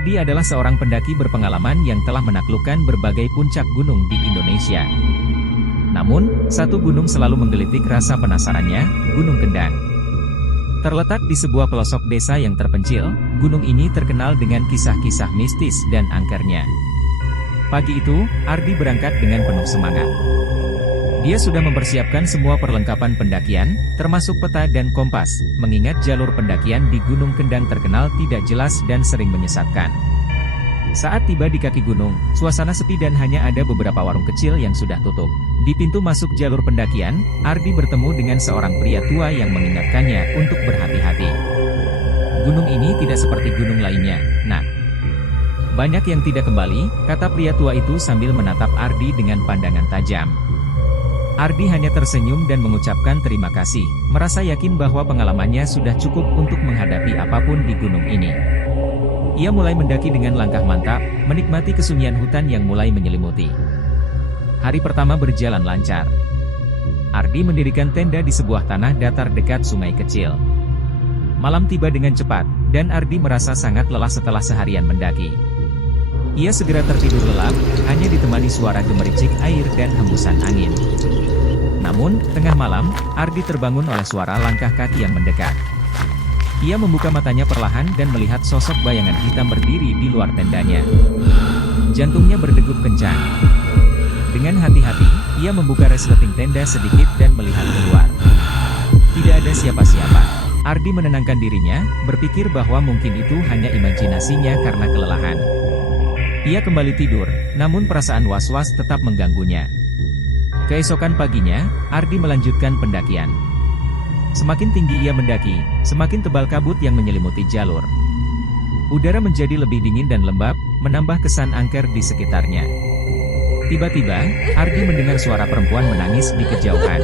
Ardi adalah seorang pendaki berpengalaman yang telah menaklukkan berbagai puncak gunung di Indonesia. Namun, satu gunung selalu menggelitik rasa penasarannya, Gunung Kendang. Terletak di sebuah pelosok desa yang terpencil, gunung ini terkenal dengan kisah-kisah mistis dan angkernya. Pagi itu, Ardi berangkat dengan penuh semangat. Dia sudah mempersiapkan semua perlengkapan pendakian, termasuk peta dan kompas, mengingat jalur pendakian di Gunung Kendang terkenal tidak jelas dan sering menyesatkan. Saat tiba di kaki gunung, suasana sepi dan hanya ada beberapa warung kecil yang sudah tutup. Di pintu masuk jalur pendakian, Ardi bertemu dengan seorang pria tua yang mengingatkannya untuk berhati-hati. Gunung ini tidak seperti gunung lainnya, nak. Banyak yang tidak kembali, kata pria tua itu sambil menatap Ardi dengan pandangan tajam. Ardi hanya tersenyum dan mengucapkan terima kasih, merasa yakin bahwa pengalamannya sudah cukup untuk menghadapi apapun di gunung ini. Ia mulai mendaki dengan langkah mantap, menikmati kesunyian hutan yang mulai menyelimuti. Hari pertama berjalan lancar. Ardi mendirikan tenda di sebuah tanah datar dekat sungai kecil. Malam tiba dengan cepat, dan Ardi merasa sangat lelah setelah seharian mendaki. Ia segera tertidur lelap, hanya ditemani suara gemericik air dan hembusan angin. Namun, tengah malam, Ardi terbangun oleh suara langkah kaki yang mendekat. Ia membuka matanya perlahan dan melihat sosok bayangan hitam berdiri di luar tendanya. Jantungnya berdegup kencang. Dengan hati-hati, ia membuka resleting tenda sedikit dan melihat keluar. Tidak ada siapa-siapa. Ardi menenangkan dirinya, berpikir bahwa mungkin itu hanya imajinasinya karena kelelahan. Ia kembali tidur, namun perasaan was-was tetap mengganggunya. Keesokan paginya, Ardi melanjutkan pendakian. Semakin tinggi ia mendaki, semakin tebal kabut yang menyelimuti jalur. Udara menjadi lebih dingin dan lembab, menambah kesan angker di sekitarnya. Tiba-tiba, Ardi mendengar suara perempuan menangis di kejauhan.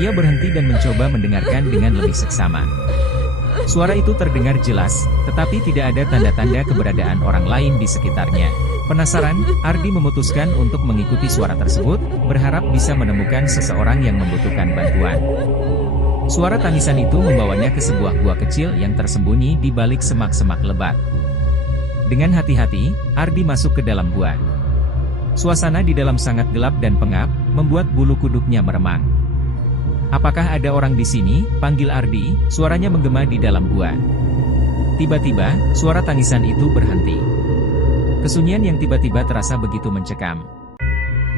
Ia berhenti dan mencoba mendengarkan dengan lebih seksama. Suara itu terdengar jelas, tetapi tidak ada tanda-tanda keberadaan orang lain di sekitarnya. Penasaran, Ardi memutuskan untuk mengikuti suara tersebut, berharap bisa menemukan seseorang yang membutuhkan bantuan. Suara tangisan itu membawanya ke sebuah gua kecil yang tersembunyi di balik semak-semak lebat. Dengan hati-hati, Ardi masuk ke dalam gua. Suasana di dalam sangat gelap dan pengap, membuat bulu kuduknya meremang. "Apakah ada orang di sini?" panggil Ardi, suaranya menggema di dalam gua. Tiba-tiba, suara tangisan itu berhenti. Kesunyian yang tiba-tiba terasa begitu mencekam.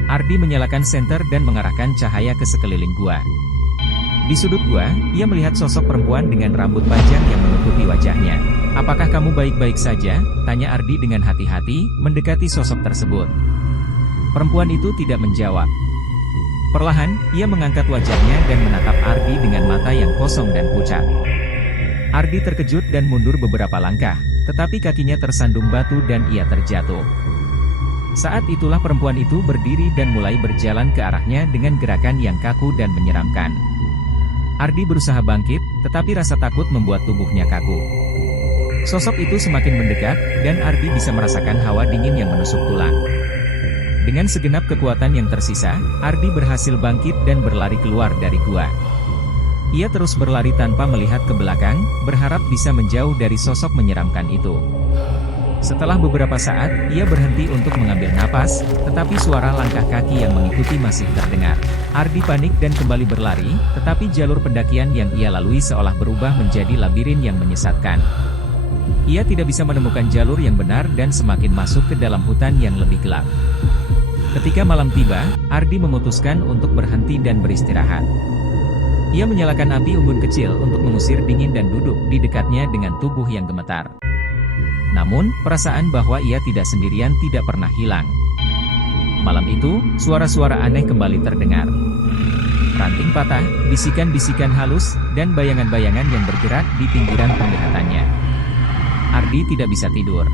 Ardi menyalakan senter dan mengarahkan cahaya ke sekeliling gua. Di sudut gua, ia melihat sosok perempuan dengan rambut panjang yang menutupi wajahnya. "Apakah kamu baik-baik saja?" tanya Ardi dengan hati-hati, mendekati sosok tersebut. Perempuan itu tidak menjawab. Perlahan, ia mengangkat wajahnya dan menatap Ardi dengan mata yang kosong dan pucat. Ardi terkejut dan mundur beberapa langkah, tetapi kakinya tersandung batu dan ia terjatuh. Saat itulah perempuan itu berdiri dan mulai berjalan ke arahnya dengan gerakan yang kaku dan menyeramkan. Ardi berusaha bangkit, tetapi rasa takut membuat tubuhnya kaku. Sosok itu semakin mendekat, dan Ardi bisa merasakan hawa dingin yang menusuk tulang. Dengan segenap kekuatan yang tersisa, Ardi berhasil bangkit dan berlari keluar dari gua. Ia terus berlari tanpa melihat ke belakang, berharap bisa menjauh dari sosok menyeramkan itu. Setelah beberapa saat, ia berhenti untuk mengambil napas, tetapi suara langkah kaki yang mengikuti masih terdengar. Ardi panik dan kembali berlari, tetapi jalur pendakian yang ia lalui seolah berubah menjadi labirin yang menyesatkan. Ia tidak bisa menemukan jalur yang benar dan semakin masuk ke dalam hutan yang lebih gelap. Ketika malam tiba, Ardi memutuskan untuk berhenti dan beristirahat. Ia menyalakan api unggun kecil untuk mengusir dingin dan duduk di dekatnya dengan tubuh yang gemetar. Namun, perasaan bahwa ia tidak sendirian tidak pernah hilang. Malam itu, suara-suara aneh kembali terdengar. Ranting patah, bisikan-bisikan halus, dan bayangan-bayangan yang bergerak di pinggiran penglihatannya. Ardi tidak bisa tidur.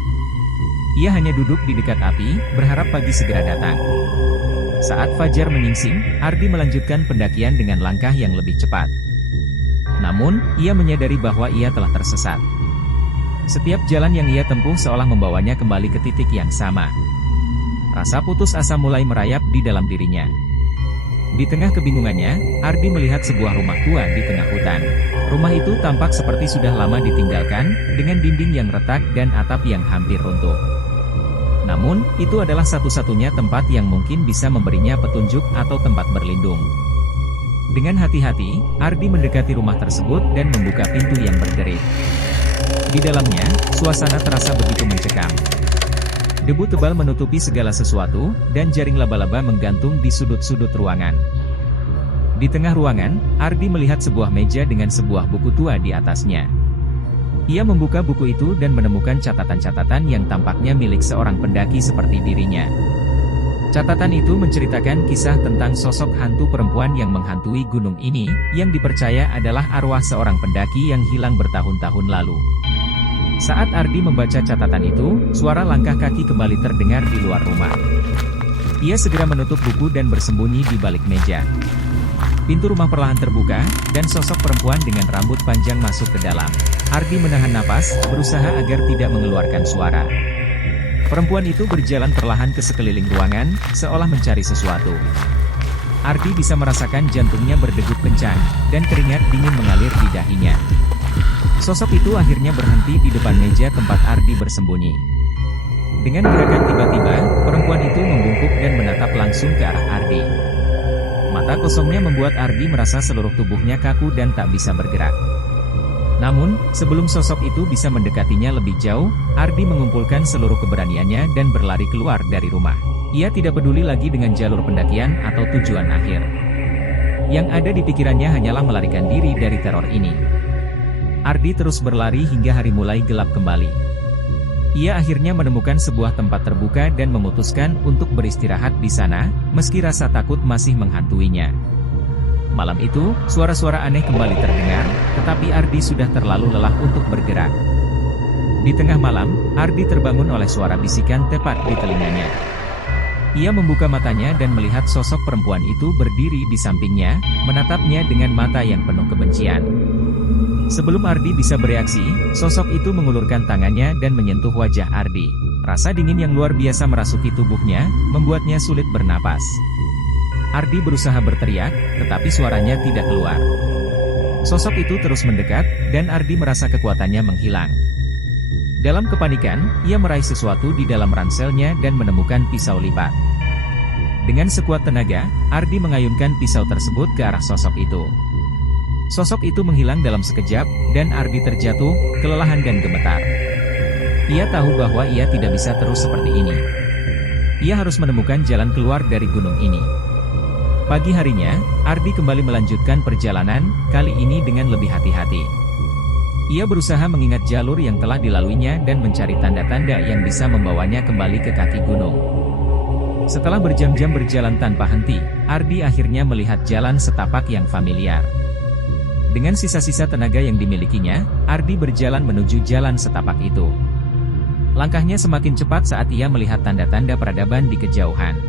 Ia hanya duduk di dekat api, berharap pagi segera datang. Saat fajar menyingsing, Ardi melanjutkan pendakian dengan langkah yang lebih cepat. Namun, ia menyadari bahwa ia telah tersesat. Setiap jalan yang ia tempuh seolah membawanya kembali ke titik yang sama. Rasa putus asa mulai merayap di dalam dirinya. Di tengah kebingungannya, Ardi melihat sebuah rumah tua di tengah hutan. Rumah itu tampak seperti sudah lama ditinggalkan, dengan dinding yang retak dan atap yang hampir runtuh. Namun, itu adalah satu-satunya tempat yang mungkin bisa memberinya petunjuk atau tempat berlindung. Dengan hati-hati, Ardi mendekati rumah tersebut dan membuka pintu yang berderit. Di dalamnya, suasana terasa begitu mencekam. Debu tebal menutupi segala sesuatu, dan jaring laba-laba menggantung di sudut-sudut ruangan. Di tengah ruangan, Ardi melihat sebuah meja dengan sebuah buku tua di atasnya. Ia membuka buku itu dan menemukan catatan-catatan yang tampaknya milik seorang pendaki seperti dirinya. Catatan itu menceritakan kisah tentang sosok hantu perempuan yang menghantui gunung ini, yang dipercaya adalah arwah seorang pendaki yang hilang bertahun-tahun lalu. Saat Ardi membaca catatan itu, suara langkah kaki kembali terdengar di luar rumah. Ia segera menutup buku dan bersembunyi di balik meja. Pintu rumah perlahan terbuka, dan sosok perempuan dengan rambut panjang masuk ke dalam. Ardi menahan napas, berusaha agar tidak mengeluarkan suara. Perempuan itu berjalan perlahan ke sekeliling ruangan, seolah mencari sesuatu. Ardi bisa merasakan jantungnya berdegup kencang, dan keringat dingin mengalir di dahinya. Sosok itu akhirnya berhenti di depan meja tempat Ardi bersembunyi. Dengan gerakan tiba-tiba, perempuan itu membungkuk dan menatap langsung ke arah Ardi. Mata kosongnya membuat Ardi merasa seluruh tubuhnya kaku dan tak bisa bergerak. Namun, sebelum sosok itu bisa mendekatinya lebih jauh, Ardi mengumpulkan seluruh keberaniannya dan berlari keluar dari rumah. Ia tidak peduli lagi dengan jalur pendakian atau tujuan akhir. Yang ada di pikirannya hanyalah melarikan diri dari teror ini. Ardi terus berlari hingga hari mulai gelap kembali. Ia akhirnya menemukan sebuah tempat terbuka dan memutuskan untuk beristirahat di sana, meski rasa takut masih menghantuinya. Malam itu, suara-suara aneh kembali terdengar, tetapi Ardi sudah terlalu lelah untuk bergerak. Di tengah malam, Ardi terbangun oleh suara bisikan tepat di telinganya. Ia membuka matanya dan melihat sosok perempuan itu berdiri di sampingnya, menatapnya dengan mata yang penuh kebencian. Sebelum Ardi bisa bereaksi, sosok itu mengulurkan tangannya dan menyentuh wajah Ardi. Rasa dingin yang luar biasa merasuki tubuhnya, membuatnya sulit bernapas. Ardi berusaha berteriak, tetapi suaranya tidak keluar. Sosok itu terus mendekat, dan Ardi merasa kekuatannya menghilang. Dalam kepanikan, ia meraih sesuatu di dalam ranselnya dan menemukan pisau lipat. Dengan sekuat tenaga, Ardi mengayunkan pisau tersebut ke arah sosok itu. Sosok itu menghilang dalam sekejap, dan Ardi terjatuh, kelelahan dan gemetar. Ia tahu bahwa ia tidak bisa terus seperti ini. Ia harus menemukan jalan keluar dari gunung ini. Pagi harinya, Ardi kembali melanjutkan perjalanan, kali ini dengan lebih hati-hati. Ia berusaha mengingat jalur yang telah dilaluinya dan mencari tanda-tanda yang bisa membawanya kembali ke kaki gunung. Setelah berjam-jam berjalan tanpa henti, Ardi akhirnya melihat jalan setapak yang familiar. Dengan sisa-sisa tenaga yang dimilikinya, Ardi berjalan menuju jalan setapak itu. Langkahnya semakin cepat saat ia melihat tanda-tanda peradaban di kejauhan.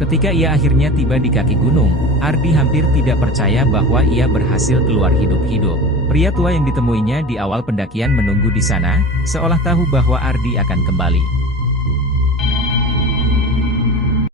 Ketika ia akhirnya tiba di kaki gunung, Ardi hampir tidak percaya bahwa ia berhasil keluar hidup-hidup. Pria tua yang ditemuinya di awal pendakian menunggu di sana, seolah tahu bahwa Ardi akan kembali.